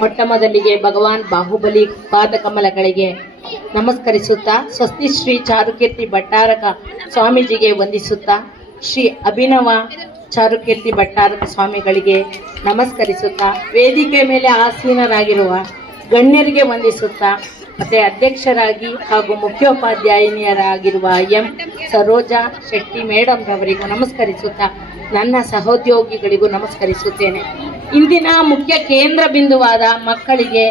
ಮೊಟ್ಟ ಮೊದಲಿಗೆ ಭಗವಾನ್ ಬಾಹುಬಲಿ ಪಾದಕಮಲಗಳಿಗೆ ನಮಸ್ಕರಿಸುತ್ತಾ, ಸ್ವಸ್ತಿ ಶ್ರೀ ಚಾರುಕೀರ್ತಿ ಭಟ್ಟಾರಕ ಸ್ವಾಮೀಜಿಗೆ ವಂದಿಸುತ್ತಾ, ಶ್ರೀ ಅಭಿನವ ಚಾರುಕೀರ್ತಿ ಭಟ್ಟಾರಕ ಸ್ವಾಮಿಗಳಿಗೆ ನಮಸ್ಕರಿಸುತ್ತಾ, ವೇದಿಕೆ ಮೇಲೆ ಆಸೀನರಾಗಿರುವ ಗಣ್ಯರಿಗೆ ವಂದಿಸುತ್ತಾ ಮತ್ತೆ ಅಧ್ಯಕ್ಷರಾಗಿ ಹಾಗೂ ಮುಖ್ಯೋಪಾಧ್ಯಾಯಿನಿಯರಾಗಿರುವ ಎಂ ಸರೋಜಾ ಶೆಟ್ಟಿ ಮೇಡಮ್ ಅವರಿಗೂ ನಮಸ್ಕರಿಸುತ್ತಾ ನನ್ನ ಸಹೋದ್ಯೋಗಿಗಳಿಗೂ ನಮಸ್ಕರಿಸುತ್ತೇನೆ. ಇಂದಿನ ಮುಖ್ಯ ಕೇಂದ್ರ ಬಿಂದುವಾದ ಮಕ್ಕಳಿಗೆ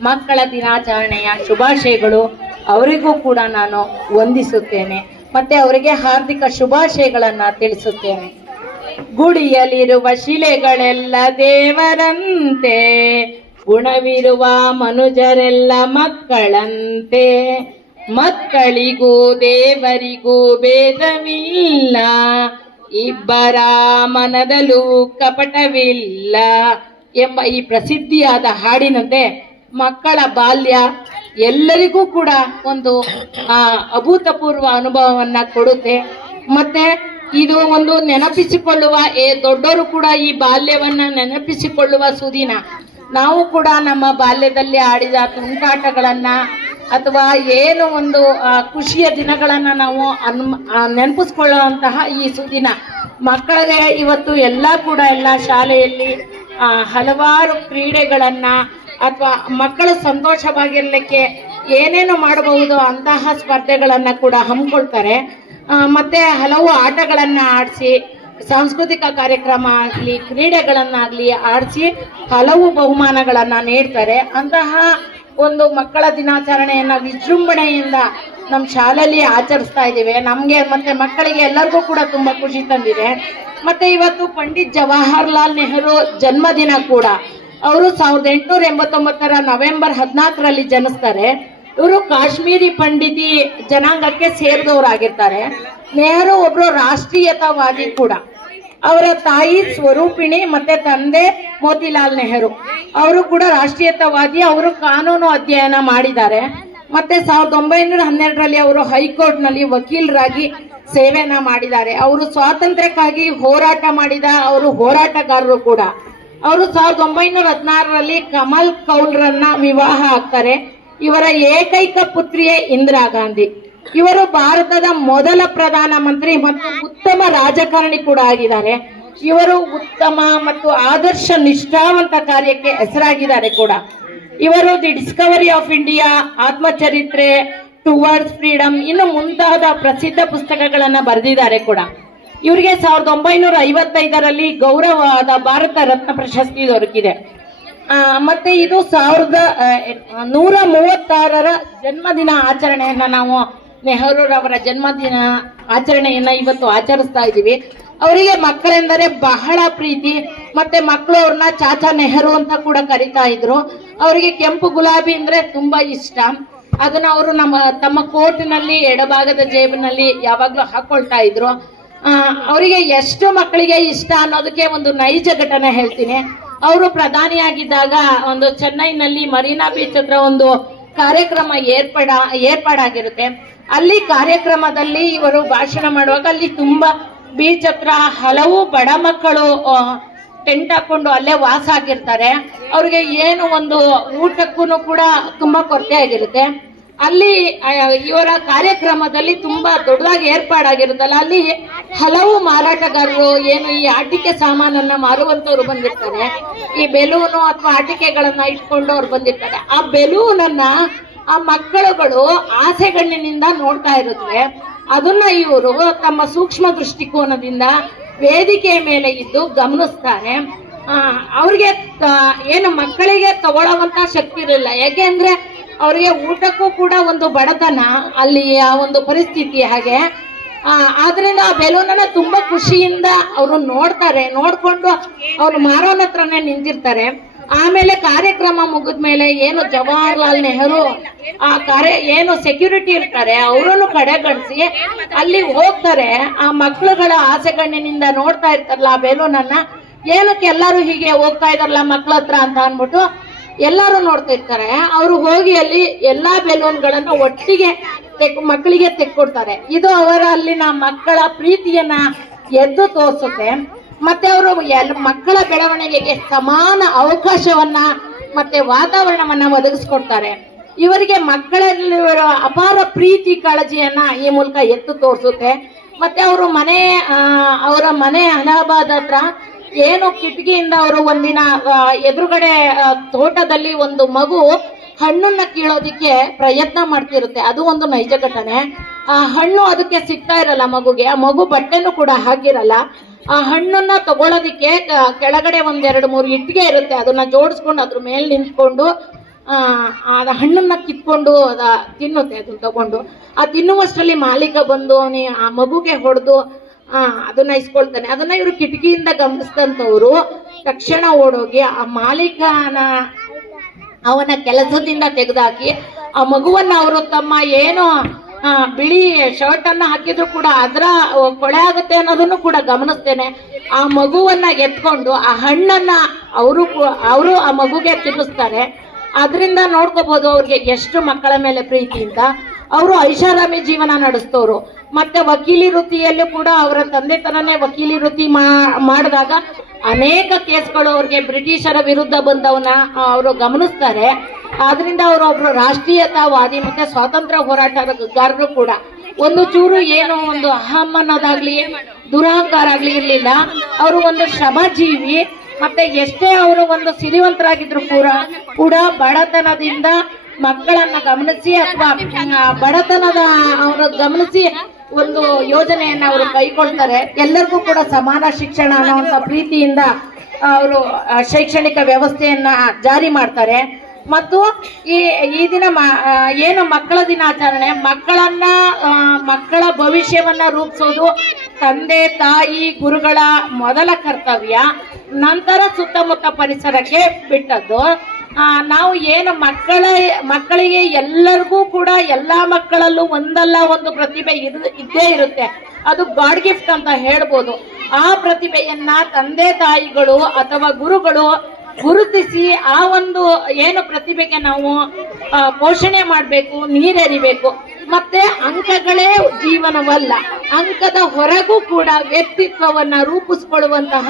ಮಕ್ಕಳ ದಿನಾಚರಣೆಯ ಶುಭಾಶಯಗಳು ಅವರಿಗೂ ಕೂಡ ನಾನು ವಂದಿಸುತ್ತೇನೆ. ಮತ್ತೆ ಅವರಿಗೆ ಹಾರ್ದಿಕ ಶುಭಾಶಯಗಳನ್ನು ತಿಳಿಸುತ್ತೇನೆ. ಗುಡಿಯಲ್ಲಿರುವ ಶಿಲೆಗಳೆಲ್ಲ ದೇವರಂತೆ. ಗುಣವಿರುವ ಮನುಜರೆಲ್ಲ ಮಕ್ಕಳಂತೆ. ಮಕ್ಕಳಿಗೂ ದೇವರಿಗೂ ಭೇದವಿಲ್ಲ. ಇಬ್ಬರ ಮನದಲ್ಲೂ ಕಪಟವಿಲ್ಲ. ಎಂಬ ಈ ಪ್ರಸಿದ್ಧಿಯಾದ ಹಾಡಿನಂತೆ ಮಕ್ಕಳ ಬಾಲ್ಯ ಎಲ್ಲರಿಗೂ ಕೂಡ ಒಂದು ಅಭೂತಪೂರ್ವ ಅನುಭವವನ್ನ ಕೊಡುತ್ತೆ. ಮತ್ತೆ ಇದು ಒಂದು ನೆನಪಿಸಿಕೊಳ್ಳುವ, ಏ ದೊಡ್ಡವರು ಕೂಡ ಈ ಬಾಲ್ಯವನ್ನ ನೆನಪಿಸಿಕೊಳ್ಳುವ ಸುದಿನ. ನಾವು ಕೂಡ ನಮ್ಮ ಬಾಲ್ಯದಲ್ಲಿ ಆಡಿದ ತುಂಟಾಟಗಳನ್ನು ಅಥವಾ ಏನು ಒಂದು ಖುಷಿಯ ದಿನಗಳನ್ನು ನಾವು ಅನ್ ನೆನಪಿಸ್ಕೊಳ್ಳುವಂತಹ ಈ ಸುದಿನ. ಮಕ್ಕಳಿಗೆ ಇವತ್ತು ಎಲ್ಲ ಕೂಡ ಎಲ್ಲ ಶಾಲೆಯಲ್ಲಿ ಹಲವಾರು ಕ್ರೀಡೆಗಳನ್ನು ಅಥವಾ ಮಕ್ಕಳು ಸಂತೋಷವಾಗಿರಲಿಕ್ಕೆ ಏನೇನು ಮಾಡಬಹುದು ಅಂತಹ ಸ್ಪರ್ಧೆಗಳನ್ನು ಕೂಡ ಹಮ್ಮಿಕೊಳ್ತಾರೆ. ಮತ್ತು ಮತ್ತೆ ಹಲವು ಆಟಗಳನ್ನು ಆಡಿಸಿ ಸಾಂಸ್ಕೃತಿಕ ಕಾರ್ಯಕ್ರಮ ಆಗಲಿ ಕ್ರೀಡೆಗಳನ್ನಾಗಲಿ ಆಡಿಸಿ ಹಲವು ಬಹುಮಾನಗಳನ್ನ ನೀಡ್ತಾರೆ. ಅಂತಹ ಒಂದು ಮಕ್ಕಳ ದಿನಾಚರಣೆಯನ್ನ ವಿಜೃಂಭಣೆಯಿಂದ ನಮ್ಮ ಶಾಲೆಯಲ್ಲಿ ಆಚರಿಸ್ತಾ ಇದ್ದೀವಿ. ನಮಗೆ ಮತ್ತೆ ಮಕ್ಕಳಿಗೆ ಎಲ್ಲರಿಗೂ ಕೂಡ ತುಂಬಾ ಖುಷಿ ತಂದಿದೆ. ಮತ್ತೆ ಇವತ್ತು ಪಂಡಿತ್ ಜವಾಹರ್ಲಾಲ್ ನೆಹರು ಜನ್ಮದಿನ ಕೂಡ. ಅವರು ಸಾವಿರದ ಎಂಟುನೂರ ಎಂಬತ್ತೊಂಬತ್ತರ ನವೆಂಬರ್ ಹದಿನಾಲ್ಕರಲ್ಲಿ ಜನಿಸ್ತಾರೆ. ಇವರು ಕಾಶ್ಮೀರಿ ಪಂಡಿತಿ ಜನಾಂಗಕ್ಕೆ ಸೇರಿದವರಾಗಿರ್ತಾರೆ. ನೆಹರು ಒಬ್ರು ರಾಷ್ಟ್ರೀಯತಾವಾದಿ ಕೂಡ. ಅವರ ತಾಯಿ ಸ್ವರೂಪಿಣಿ ಮತ್ತೆ ತಂದೆ ಮೋತಿಲಾಲ್ ನೆಹರು. ಅವರು ಕೂಡ ರಾಷ್ಟ್ರೀಯತಾವಾದಿ, ಅವರು ಕಾನೂನು ಅಧ್ಯಯನ ಮಾಡಿದ್ದಾರೆ. ಮತ್ತೆ ಸಾವಿರದ ಒಂಬೈನೂರ ಹನ್ನೆರಡರಲ್ಲಿ ಅವರು ಹೈಕೋರ್ಟ್ನಲ್ಲಿ ವಕೀಲರಾಗಿ ಸೇವೆಯನ್ನ ಮಾಡಿದ್ದಾರೆ. ಅವರು ಸ್ವಾತಂತ್ರ್ಯಕ್ಕಾಗಿ ಹೋರಾಟ ಮಾಡಿದ ಅವರು ಹೋರಾಟಗಾರರು ಕೂಡ. ಅವರು ಸಾವಿರದ ಒಂಬೈನೂರ ಹದಿನಾರರಲ್ಲಿ ಕಮಲ್ ಕೌಲ್ರನ್ನ ವಿವಾಹ ಆಗ್ತಾರೆ. ಇವರ ಏಕೈಕ ಪುತ್ರಿಯೇ ಇಂದಿರಾ ಗಾಂಧಿ. ಇವರು ಭಾರತದ ಮೊದಲ ಪ್ರಧಾನ ಮಂತ್ರಿ ಮತ್ತು ಉತ್ತಮ ರಾಜಕಾರಣಿ ಕೂಡ ಆಗಿದ್ದಾರೆ. ಇವರು ಉತ್ತಮ ಮತ್ತು ಆದರ್ಶ ನಿಷ್ಠಾವಂತ ಕಾರ್ಯಕ್ಕೆ ಹೆಸರಾಗಿದ್ದಾರೆ ಕೂಡ. ಇವರು ದಿ ಡಿಸ್ಕವರಿ ಆಫ್ ಇಂಡಿಯಾ, ಆತ್ಮಚರಿತ್ರೆ, ಟುವರ್ಡ್ಸ್ ಫ್ರೀಡಮ್ ಇನ್ನು ಮುಂತಾದ ಪ್ರಸಿದ್ಧ ಪುಸ್ತಕಗಳನ್ನ ಬರೆದಿದ್ದಾರೆ ಕೂಡ. ಇವರಿಗೆ ಸಾವಿರದ ಒಂಬೈನೂರ ಐವತ್ತೈದರಲ್ಲಿ ಗೌರವವಾದ ಭಾರತ ರತ್ನ ಪ್ರಶಸ್ತಿ ದೊರಕಿದೆ. ಮತ್ತೆ ಇದು ಸಾವಿರದ ನೂರ ಮೂವತ್ತಾರರ ಜನ್ಮದಿನ ಆಚರಣೆಯನ್ನ ನಾವು ನೆಹರೂರವರ ಜನ್ಮದಿನ ಆಚರಣೆಯನ್ನ ಇವತ್ತು ಆಚರಿಸ್ತಾ ಇದ್ದೀವಿ. ಅವರಿಗೆ ಮಕ್ಕಳೆಂದರೆ ಬಹಳ ಪ್ರೀತಿ, ಮತ್ತೆ ಮಕ್ಕಳು ಅವ್ರನ್ನ ಚಾಚಾ ನೆಹರು ಅಂತ ಕೂಡ ಕರಿತಾ ಇದ್ರು. ಅವರಿಗೆ ಕೆಂಪು ಗುಲಾಬಿ ಅಂದ್ರೆ ತುಂಬಾ ಇಷ್ಟ. ಅದನ್ನ ಅವರು ನಮ್ಮ, ತಮ್ಮ ಕೋಟಿನಲ್ಲಿ ಎಡಭಾಗದ ಜೇಬಿನಲ್ಲಿ ಯಾವಾಗ್ಲೂ ಹಾಕೊಳ್ತಾ ಇದ್ರು. ಅವರಿಗೆ ಎಷ್ಟು ಮಕ್ಕಳಿಗೆ ಇಷ್ಟ ಅನ್ನೋದಕ್ಕೆ ಒಂದು ನೈಜ ಘಟನೆ ಹೇಳ್ತೀನಿ. ಅವರು ಪ್ರಧಾನಿಯಾಗಿದ್ದಾಗ ಒಂದು ಚೆನ್ನೈನಲ್ಲಿ ಮರೀನಾ ಬೀಚ್ ಹತ್ರ ಒಂದು ಕಾರ್ಯಕ್ರಮ ಏರ್ಪಡ, ಏರ್ಪಾಡಾಗಿರುತ್ತೆ. ಅಲ್ಲಿ ಕಾರ್ಯಕ್ರಮದಲ್ಲಿ ಇವರು ಭಾಷಣ ಮಾಡುವಾಗ ಅಲ್ಲಿ ತುಂಬಾ ಬೀಚ್ ಹತ್ರ ಹಲವು ಬಡ ಮಕ್ಕಳು ಟೆಂಟ್ ಹಾಕೊಂಡು ಅಲ್ಲೇ ವಾಸ ಆಗಿರ್ತಾರೆ. ಅವ್ರಿಗೆ ಏನು ಒಂದು ಊಟಕ್ಕೂ ಕೂಡ ತುಂಬಾ ಕೊರತೆ ಆಗಿರುತ್ತೆ. ಅಲ್ಲಿ ಇವರ ಕಾರ್ಯಕ್ರಮದಲ್ಲಿ ತುಂಬಾ ದೊಡ್ಡದಾಗಿ ಏರ್ಪಾಡಾಗಿರುತ್ತಲ್ಲ, ಅಲ್ಲಿ ಹಲವು ಮಾರಾಟಗಾರರು, ಏನು ಈ ಆಟಿಕೆ ಸಾಮಾನನ್ನ ಮಾರುವಂತವ್ರು ಬಂದಿರ್ತಾರೆ. ಈ ಬೆಲೂನು ಅಥವಾ ಆಟಿಕೆಗಳನ್ನ ಇಟ್ಕೊಂಡು ಅವ್ರು ಬಂದಿರ್ತಾರೆ. ಆ ಬೆಲೂನನ್ನ ಆ ಮಕ್ಕಳುಗಳು ಆಸೆಗಣ್ಣಿನಿಂದ ನೋಡ್ತಾ ಇರುತ್ತೆ ಅದನ್ನ ಇವರು ತಮ್ಮ ಸೂಕ್ಷ್ಮ ದೃಷ್ಟಿಕೋನದಿಂದ ವೇದಿಕೆ ಮೇಲೆ ಇದ್ದು ಗಮನಿಸ್ತಾರೆ. ಅವ್ರಿಗೆ ಏನು ಮಕ್ಕಳಿಗೆ ತಗೊಳ್ಳುವಂತ ಶಕ್ತಿ ಇರಲಿಲ್ಲ. ಯಾಕೆಂದ್ರೆ ಅವರಿಗೆ ಊಟಕ್ಕೂ ಕೂಡ ಒಂದು ಬಡತನ ಅಲ್ಲಿಯ ಒಂದು ಪರಿಸ್ಥಿತಿ ಹಾಗೆ. ಆ, ಆದ್ರಿಂದ ಆ ಬೆಲೂನನ್ನ ತುಂಬಾ ಖುಷಿಯಿಂದ ಅವರು ನೋಡ್ತಾರೆ ನೋಡ್ಕೊಂಡು ಅವ್ರು ಮಾರೋನ ಹತ್ರನೇ ನಿಂತಿರ್ತಾರೆ. ಆಮೇಲೆ ಕಾರ್ಯಕ್ರಮ ಮುಗಿದ ಮೇಲೆ ಏನು ಜವಾಹರ್ಲಾಲ್ ನೆಹರು ಆ ಕಾರ್ಯ ಏನು ಸೆಕ್ಯೂರಿಟಿ ಇರ್ತಾರೆ ಅವರನ್ನು ಕಡೆಗಣಿಸಿ ಅಲ್ಲಿ ಹೋಗ್ತಾರೆ. ಆ ಮಕ್ಕಳುಗಳ ಆಸೆಗಣ್ಣಿನಿಂದ ನೋಡ್ತಾ ಇರ್ತಾರಲ್ಲ ಆ ಬೆಲೂನನ್ನ. ಏನಕ್ಕೆ ಎಲ್ಲರೂ ಹೀಗೆ ಹೋಗ್ತಾ ಇದಾರಲ್ಲ ಮಕ್ಳ ಹತ್ರ ಅಂತ ಅನ್ಬಿಟ್ಟು ಎಲ್ಲರೂ ನೋಡ್ತಾ ಇರ್ತಾರೆ. ಅವರು ಹೋಗಿ ಅಲ್ಲಿ ಎಲ್ಲಾ ಬೆಲೂನ್ಗಳನ್ನ ಒಟ್ಟಿಗೆ ತೆಕ್, ಮಕ್ಕಳಿಗೆ ತೆಕ್ಕೊಡ್ತಾರೆ. ಇದು ಅವರ ಅಲ್ಲಿನ ಮಕ್ಕಳ ಪ್ರೀತಿಯನ್ನ ಎದ್ದು ತೋರಿಸುತ್ತೆ. ಮತ್ತೆ ಅವರು ಮಕ್ಕಳ ಬೆಳವಣಿಗೆಗೆ ಸಮಾನ ಅವಕಾಶವನ್ನ ಮತ್ತೆ ವಾತಾವರಣವನ್ನ ಒದಗಿಸ್ಕೊಡ್ತಾರೆ. ಇವರಿಗೆ ಮಕ್ಕಳಲ್ಲಿರುವ ಅಪಾರ ಪ್ರೀತಿ ಕಾಳಜಿಯನ್ನ ಈ ಮೂಲಕ ಎತ್ತು ತೋರಿಸುತ್ತೆ. ಮತ್ತೆ ಅವರು ಮನೆ ಅವರ ಮನೆ ಅಲಹಾಬಾದ್ ಹತ್ರ ಏನು ಕಿಟಕಿಯಿಂದ ಅವರು ಒಂದಿನ ಎದುರುಗಡೆ ತೋಟದಲ್ಲಿ ಒಂದು ಮಗು ಹಣ್ಣನ್ನ ಕೀಳೋದಿಕ್ಕೆ ಪ್ರಯತ್ನ ಮಾಡ್ತಿರುತ್ತೆ. ಅದು ಒಂದು ನೈಜ ಘಟನೆ. ಆ ಹಣ್ಣು ಅದಕ್ಕೆ ಸಿಗ್ತಾ ಇರಲ್ಲ ಮಗುಗೆ. ಆ ಮಗು ಬಟ್ಟೆನೂ ಕೂಡ ಹಾಕಿರಲ್ಲ ಆ ಹಣ್ಣನ್ನ ತಗೊಳ್ಳೋದಿಕ್ಕೆ ಕ- ಕೆಳಗಡೆ ಒಂದೆರಡು ಮೂರು ಇಟ್ಟಿಗೆ ಇರುತ್ತೆ. ಅದನ್ನ ಜೋಡಿಸ್ಕೊಂಡು, ಅದ್ರ ಮೇಲೆ ನಿಂತ್ಕೊಂಡು, ಆ ಆ ಹಣ್ಣನ್ನ ಕಿತ್ಕೊಂಡು ಅದ ತಿನ್ನುತ್ತೆ, ಅದನ್ನ ತಗೊಂಡು. ಆ ತಿನ್ನುವಷ್ಟರಲ್ಲಿ ಮಾಲೀಕ ಬಂದು ಅವನಿ ಆ ಮಗುಗೆ ಹೊಡೆದು ಆ ಅದನ್ನ ಇಸ್ಕೊಳ್ತಾನೆ. ಅದನ್ನ ಇವರು ಕಿಟಕಿಯಿಂದ ಗಮನಿಸಿದಂಥವ್ರು ತಕ್ಷಣ ಓಡೋಗಿ ಆ ಮಾಲೀಕನ ಅವನ ಕೆಲಸದಿಂದ ತೆಗೆದಾಕಿ ಆ ಮಗುವನ್ನ ಅವರು ತಮ್ಮ ಏನು ಬಿಳಿ ಶರ್ಟ್ ಅನ್ನ ಹಾಕಿದ್ರು ಕೂಡ ಅದರ ಕೊಳೆ ಆಗುತ್ತೆ ಅನ್ನೋದನ್ನು ಕೂಡ ಗಮನಿಸ್ತೇನೆ. ಆ ಮಗುವನ್ನ ಎತ್ಕೊಂಡು ಆ ಹಣ್ಣನ್ನ ಅವರು ಅವರು ಆ ಮಗುಗೆ ತಿನ್ನಿಸ್ತಾರೆ. ಅದರಿಂದ ನೋಡ್ಕೋಬಹುದು ಅವ್ರಿಗೆ ಎಷ್ಟು ಮಕ್ಕಳ ಮೇಲೆ ಪ್ರೀತಿ ಅಂತ. ಅವರು ಐಷಾರಾಮಿ ಜೀವನ ನಡೆಸ್ತವ್ರು. ಮತ್ತೆ ವಕೀಲಿ ವೃತ್ತಿಯಲ್ಲೂ ಕೂಡ ಅವರ ತಂದೆ ತರನೇ ವಕೀಲಿ ವೃತ್ತಿ ಮಾಡಿದಾಗ ಅನೇಕ ಕೇಸ್ಗಳು ಅವ್ರಿಗೆ ಬ್ರಿಟಿಷರ ವಿರುದ್ಧ ಬಂದವನ್ನ ಅವರು ಗಮನಿಸ್ತಾರೆ. ಆದ್ರಿಂದ ಅವರು ಒಬ್ರು ರಾಷ್ಟ್ರೀಯತಾವಾದಿ ಮತ್ತೆ ಸ್ವಾತಂತ್ರ್ಯ ಹೋರಾಟಗಾರರು ಕೂಡ. ಒಂದು ಚೂರು ಏನೋ ಒಂದು ಅಹಂ ಅನ್ನೋದಾಗ್ಲಿ, ದುರಹಂಕಾರ ಆಗ್ಲಿ ಇರ್ಲಿಲ್ಲ. ಅವರು ಒಂದು ಶ್ರಮಜೀವಿ, ಮತ್ತೆ ಎಷ್ಟೇ ಅವರು ಒಂದು ಸಿರಿವಂತರಾಗಿದ್ರು ಕೂಡ ಕೂಡ ಬಡತನದಿಂದ ಮಕ್ಕಳನ್ನ ಗಮನಿಸಿ ಅಥವಾ ಬಡತನದ ಅವರ ಗಮನಿಸಿ ಒಂದು ಯೋಜನೆಯನ್ನ ಅವರು ಕೈಗೊಳ್ತಾರೆ. ಎಲ್ಲರಿಗೂ ಕೂಡ ಸಮಾನ ಶಿಕ್ಷಣ ಅನ್ನುವಂತ ಪ್ರೀತಿಯಿಂದ ಅವರು ಶೈಕ್ಷಣಿಕ ವ್ಯವಸ್ಥೆಯನ್ನ ಜಾರಿ ಮಾಡ್ತಾರೆ. ಮತ್ತು ಈ ಈ ದಿನ ಏನು ಮಕ್ಕಳ ದಿನಾಚರಣೆ, ಮಕ್ಕಳನ್ನ ಮಕ್ಕಳ ಭವಿಷ್ಯವನ್ನ ರೂಪಿಸೋದು ತಂದೆ, ತಾಯಿ, ಗುರುಗಳ ಮೊದಲ ಕರ್ತವ್ಯ. ನಂತರ ಸುತ್ತಮುತ್ತ ಪರಿಸರಕ್ಕೆ ಬಿಟ್ಟದ್ದು. ನಾವು ಏನು ಮಕ್ಕಳ, ಮಕ್ಕಳಿಗೆ ಎಲ್ಲರಿಗೂ ಕೂಡ ಎಲ್ಲ ಮಕ್ಕಳಲ್ಲೂ ಒಂದಲ್ಲ ಒಂದು ಪ್ರತಿಭೆ ಇದ್ದೇ ಇರುತ್ತೆ. ಅದು ಗಾಡ್ ಗಿಫ್ಟ್ ಅಂತ ಹೇಳ್ಬೋದು. ಆ ಪ್ರತಿಭೆಯನ್ನ ತಂದೆ ತಾಯಿಗಳು ಅಥವಾ ಗುರುಗಳು ಗುರುತಿಸಿ ಆ ಒಂದು ಏನು ಪ್ರತಿಭೆಗೆ ನಾವು ಪೋಷಣೆ ಮಾಡಬೇಕು, ನೀರೆರಿಬೇಕು. ಮತ್ತೆ ಅಂಕಗಳೇ ಜೀವನವಲ್ಲ. ಅಂಕದ ಹೊರಗೂ ಕೂಡ ವ್ಯಕ್ತಿತ್ವವನ್ನ ರೂಪಿಸ್ಕೊಳ್ಳುವಂತಹ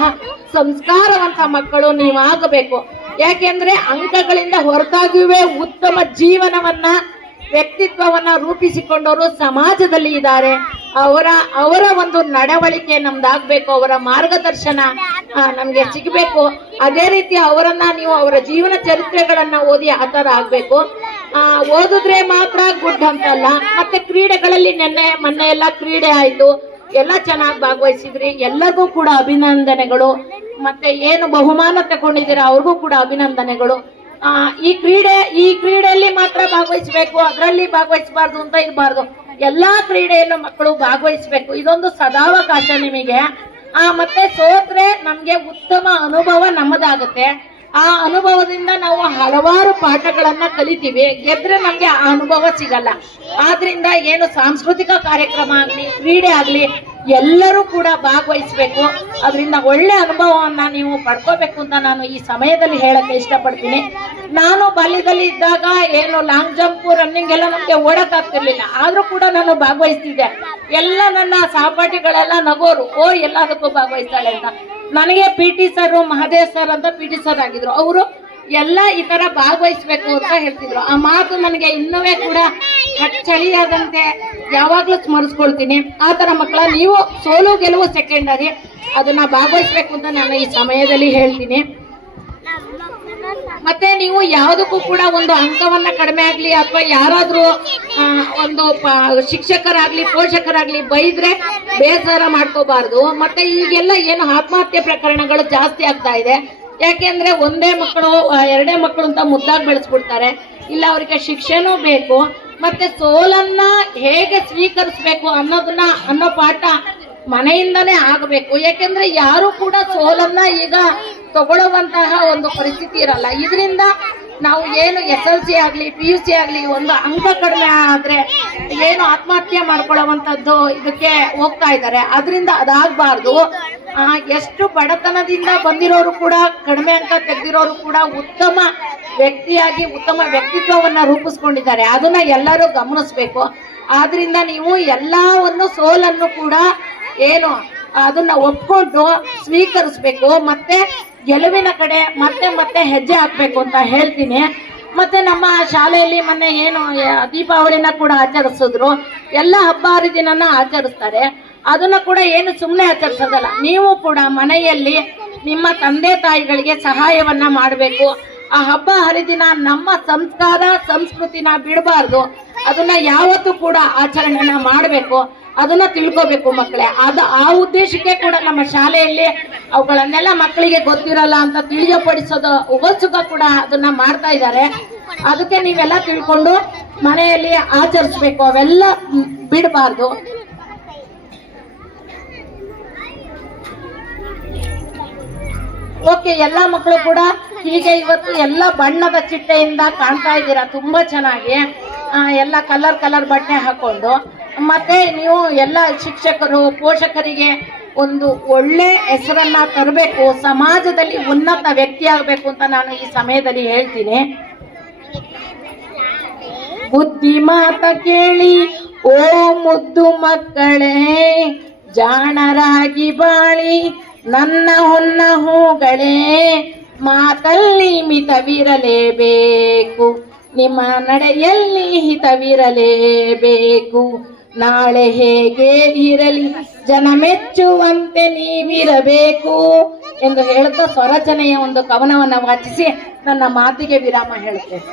ಸಂಸ್ಕಾರವಂತ ಮಕ್ಕಳು ನೀವು ಆಗಬೇಕು ಯಾಕೆಂದ್ರೆ ಅಂಕಗಳಿಂದ ಹೊರತಾಗಿಯೇ ಉತ್ತಮ ಜೀವನವನ್ನ, ವ್ಯಕ್ತಿತ್ವವನ್ನ ರೂಪಿಸಿಕೊಂಡವರು ಸಮಾಜದಲ್ಲಿ ಇದ್ದಾರೆ. ಅವರ ಅವರ ಒಂದು ನಡವಳಿಕೆ ನಮ್ದಾಗ್ಬೇಕು, ಅವರ ಮಾರ್ಗದರ್ಶನ ನಮಗೆ ಸಿಗಬೇಕು. ಅದೇ ರೀತಿ ಅವರನ್ನ ನೀವು ಅವರ ಜೀವನ ಚರಿತ್ರೆಗಳನ್ನ ಓದಿ ಆ ಥರ ಆಗ್ಬೇಕು ಓದಿದ್ರೆ ಮಾತ್ರ ಗುಡ್ ಅಂತಲ್ಲ, ಮತ್ತೆ ಕ್ರೀಡೆಗಳಲ್ಲಿ ನಿನ್ನೆ, ಮೊನ್ನೆ ಎಲ್ಲ ಕ್ರೀಡೆ ಆಯ್ತು. ಎಲ್ಲ ಚೆನ್ನಾಗಿ ಭಾಗವಹಿಸಿದ್ರಿ. ಎಲ್ಲರಿಗೂ ಕೂಡ ಅಭಿನಂದನೆಗಳು. ಮತ್ತೆ ಏನು ಬಹುಮಾನ ತಗೊಂಡಿದ್ದೀರಾ ಅವ್ರಿಗೂ ಕೂಡ ಅಭಿನಂದನೆಗಳು. ಆ, ಈ ಕ್ರೀಡೆ ಈ ಕ್ರೀಡೆಯಲ್ಲಿ ಮಾತ್ರ ಭಾಗವಹಿಸಬೇಕು ಅದರಲ್ಲಿ ಭಾಗವಹಿಸಬಾರ್ದು ಅಂತ ಇರಬಾರ್ದು. ಎಲ್ಲಾ ಕ್ರೀಡೆಯಲ್ಲೂ ಮಕ್ಕಳು ಭಾಗವಹಿಸಬೇಕು. ಇದೊಂದು ಸದಾವಕಾಶ ನಿಮಗೆ. ಆ ಮತ್ತೆ ಸೋತ್ರೆ ನಮ್ಗೆ ಉತ್ತಮ ಅನುಭವ ನಮ್ಮದಾಗುತ್ತೆ. ಆ ಅನುಭವದಿಂದ ನಾವು ಹಲವಾರು ಪಾಠಗಳನ್ನ ಕಲಿತೀವಿ. ಗೆದ್ರೆ ನಮ್ಗೆ ಆ ಅನುಭವ ಸಿಗಲ್ಲ. ಆದ್ರಿಂದ ಏನು ಸಾಂಸ್ಕೃತಿಕ ಕಾರ್ಯಕ್ರಮ ಆಗ್ಲಿ ಕ್ರೀಡೆ ಆಗ್ಲಿ ಎಲ್ಲರೂ ಕೂಡ ಭಾಗವಹಿಸ್ಬೇಕು. ಅದರಿಂದ ಒಳ್ಳೆ ಅನುಭವವನ್ನು ನೀವು ಪಡ್ಕೋಬೇಕು ಅಂತ ನಾನು ಈ ಸಮಯದಲ್ಲಿ ಹೇಳಕ್ಕೆ ಇಷ್ಟಪಡ್ತೀನಿ. ನಾನು ಬಾಲ್ಯದಲ್ಲಿ ಇದ್ದಾಗ ಏನು ಲಾಂಗ್ ಜಂಪ್ ರನ್ನಿಂಗ್ ಎಲ್ಲ ನಮ್ಗೆ ಓಡಕ್ ಆಗ್ತಿರ್ಲಿಲ್ಲ ಆದ್ರೂ ಕೂಡ ನಾನು ಭಾಗವಹಿಸ್ತಿದ್ದೆ. ಎಲ್ಲ ನನ್ನ ಸಹಪಾಠಿಗಳೆಲ್ಲ ನಗೋರು, ಓ, ಎಲ್ಲದಕ್ಕೂ ಭಾಗವಹಿಸ್ತಾಳೆ ಅಂತ. ನನಗೆ P T sir Mahadev sir ಅಂತ ಪಿ ಟಿ ಸರ್ ಆಗಿದ್ರು. ಅವರು ಎಲ್ಲ ಈ ತರ ಭಾಗವಹಿಸ್ಬೇಕು ಅಂತ ಹೇಳ್ತಿದ್ರು. ಆ ಮಾತು ನನಗೆ ಇನ್ನುವೇ ಕೂಡ ಚಳಿಯಾದಂತೆ ಯಾವಾಗ್ಲೂ ಸ್ಮರಿಸ್ಕೊಳ್ತೀನಿ. ಆ ತರ ಮಕ್ಕಳ, ನೀವು ಸೋಲು ಗೆಲುವು ಸೆಕೆಂಡರಿ ಅದನ್ನ ಭಾಗವಹಿಸ್ಬೇಕು ಅಂತ ನಾನು ಈ ಸಮಯದಲ್ಲಿ ಹೇಳ್ತೀನಿ. ಮತ್ತೆ ನೀವು ಯಾವುದಕ್ಕೂ ಕೂಡ ಒಂದು ಅಂಕವನ್ನ ಕಡಿಮೆ ಆಗ್ಲಿ ಅಥವಾ ಯಾರಾದ್ರೂ ಒಂದು ಶಿಕ್ಷಕರಾಗ್ಲಿ, ಪೋಷಕರಾಗ್ಲಿ ಬೈದ್ರೆ ಬೇಸರ ಮಾಡ್ಕೋಬಾರ್ದು. ಮತ್ತೆ ಈಗೆಲ್ಲ ಏನು ಆತ್ಮಹತ್ಯೆ ಪ್ರಕರಣಗಳು ಜಾಸ್ತಿ ಆಗ್ತಾ ಇದೆ. ಯಾಕೆಂದ್ರೆ ಒಂದೇ ಮಕ್ಕಳು ಎರಡೇ ಮಕ್ಕಳು ಅಂತ ಮುದ್ದಾಗಿ ಬೆಳೆಸ್ಬಿಡ್ತಾರೆ. ಇಲ್ಲ, ಅವರಿಗೆ ಶಿಕ್ಷೆನೂ ಬೇಕು, ಮತ್ತೆ ಸೋಲನ್ನ ಹೇಗೆ ಸ್ವೀಕರಿಸ್ಬೇಕು ಅನ್ನೋದನ್ನ, ಅನ್ನೋ ಪಾಠ ಮನೆಯಿಂದನೇ ಆಗಬೇಕು. ಯಾಕೆಂದ್ರೆ ಯಾರು ಕೂಡ ಸೋಲನ್ನ ಈಗ ತಗೊಳ್ಳುವಂತಹ ಒಂದು ಪರಿಸ್ಥಿತಿ ಇರಲ್ಲ. ಇದರಿಂದ ನಾವು ಏನು ಎಸ್ ಎಲ್ ಸಿ ಆಗಲಿ, ಪಿ ಯು ಸಿ ಆಗಲಿ, ಒಂದು ಅಂಕ ಕಡಿಮೆ ಆದ್ರೆ ಏನು ಆತ್ಮಹತ್ಯೆ ಮಾಡ್ಕೊಳ್ಳುವಂಥದ್ದು ಇದಕ್ಕೆ ಹೋಗ್ತಾ ಇದ್ದಾರೆ. ಅದರಿಂದ ಅದಾಗಬಾರ್ದು. ಎಷ್ಟು ಬಡತನದಿಂದ ಬಂದಿರೋರು ಕೂಡ, ಕಡಿಮೆ ಅಂಕ ತೆಗೆದಿರೋರು ಕೂಡ ಉತ್ತಮ ವ್ಯಕ್ತಿಯಾಗಿ, ಉತ್ತಮ ವ್ಯಕ್ತಿತ್ವವನ್ನ ರೂಪಿಸ್ಕೊಂಡಿದ್ದಾರೆ. ಅದನ್ನ ಎಲ್ಲರೂ ಗಮನಿಸ್ಬೇಕು. ಆದ್ರಿಂದ ನೀವು ಎಲ್ಲವನ್ನು ಸೋಲನ್ನು ಕೂಡ ಏನು ಅದನ್ನ ಒಪ್ಕೊಂಡು ಸ್ವೀಕರಿಸ್ಬೇಕು. ಮತ್ತೆ ಗೆಲುವಿನ ಕಡೆ ಮತ್ತೆ ಮತ್ತೆ ಹೆಜ್ಜೆ ಹಾಕ್ಬೇಕು ಅಂತ ಹೇಳ್ತೀನಿ. ಮತ್ತೆ ನಮ್ಮ ಶಾಲೆಯಲ್ಲಿ ಮೊನ್ನೆ ಏನು ದೀಪಾವಳಿನ ಕೂಡ ಆಚರಿಸಿದ್ರು. ಎಲ್ಲ ಹಬ್ಬ ಹರಿದಿನನ ಆಚರಿಸ್ತಾರೆ. ಅದನ್ನ ಕೂಡ ಏನು ಸುಮ್ಮನೆ ಆಚರಿಸೋದಲ್ಲ. ನೀವು ಕೂಡ ಮನೆಯಲ್ಲಿ ನಿಮ್ಮ ತಂದೆ ತಾಯಿಗಳಿಗೆ ಸಹಾಯವನ್ನ ಮಾಡಬೇಕು. ಆ ಹಬ್ಬ ಹರಿದಿನ ನಮ್ಮ ಸಂಸ್ಕಾರ, ಸಂಸ್ಕೃತಿನ ಬಿಡಬಾರ್ದು. ಅದನ್ನ ಯಾವತ್ತೂ ಕೂಡ ಆಚರಣೆನ ಮಾಡಬೇಕು. ಅದನ್ನ ತಿಳ್ಕೋಬೇಕು ಮಕ್ಕಳೇ. ಅದು ಆ ಉದ್ದೇಶಕ್ಕೆ ಕೂಡ ನಮ್ಮ ಶಾಲೆಯಲ್ಲಿ ಅವುಗಳನ್ನೆಲ್ಲ ಮಕ್ಕಳಿಗೆ ಗೊತ್ತಿರಲ್ಲ ಅಂತ ತಿಳಿಯಪಡಿಸೋದು ಉಗಸುಗ ಕೂಡ ಅದನ್ನ ಮಾಡ್ತಾ ಇದ್ದಾರೆ. ಅದಕ್ಕೆ ನೀವೆಲ್ಲ ತಿಳ್ಕೊಂಡು ಮನೆಯಲ್ಲಿ ಆಚರಿಸ್ಬೇಕು. ಅವೆಲ್ಲ ಬಿಡಬಾರ್ದು. ಓಕೆ, ಎಲ್ಲ ಮಕ್ಕಳು ಕೂಡ ಹೀಗೆ ಇವತ್ತು ಎಲ್ಲ ಬಣ್ಣದ ಚಿಟ್ಟೆಯಿಂದ ಕಾಣ್ತಾ ಇದ್ದೀರಾ? ತುಂಬಾ ಚೆನ್ನಾಗಿ. ಎಲ್ಲ ಕಲರ್ ಕಲರ್ ಬಟ್ಟೆ ಹಾಕೊಂಡು. ಮತ್ತೆ ನೀವು ಎಲ್ಲ ಶಿಕ್ಷಕರು, ಪೋಷಕರಿಗೆ ಒಂದು ಒಳ್ಳೆ ಹೆಸರನ್ನ ತರಬೇಕು, ಸಮಾಜದಲ್ಲಿ ಉನ್ನತ ವ್ಯಕ್ತಿ ಆಗಬೇಕು ಅಂತ ನಾನು ಈ ಸಮಯದಲ್ಲಿ ಹೇಳ್ತೀನಿ. ಬುದ್ಧಿ ಮಾತ ಕೇಳಿ, ಓ ಮುದ್ದು ಮಕ್ಕಳೇ, ಜಾಣರಾಗಿ ಬಾಳಿ, ನನ್ನ ಹೊನ್ನ ಹೂಗಳೇ, ಮಾತಲ್ಲಿ ಮಿತವಿರಲೇಬೇಕು, ನಿಮ್ಮ ನಡೆಯಲ್ಲಿ ಹಿತವಿರಲೇಬೇಕು. ನಾಳೆ ಹೇಗೆ ಇರಲಿ? ಜನ ಮೆಚ್ಚುವಂತೆ ನೀವಿರಬೇಕು ಎಂದು ಹೇಳುತ್ತಾ ಸ್ವರಚನೆಯ ಒಂದು ಕವನವನ್ನು ವಾಚಿಸಿ ನನ್ನ ಮಾತಿಗೆ ವಿರಾಮ ಹೇಳುತ್ತೇನೆ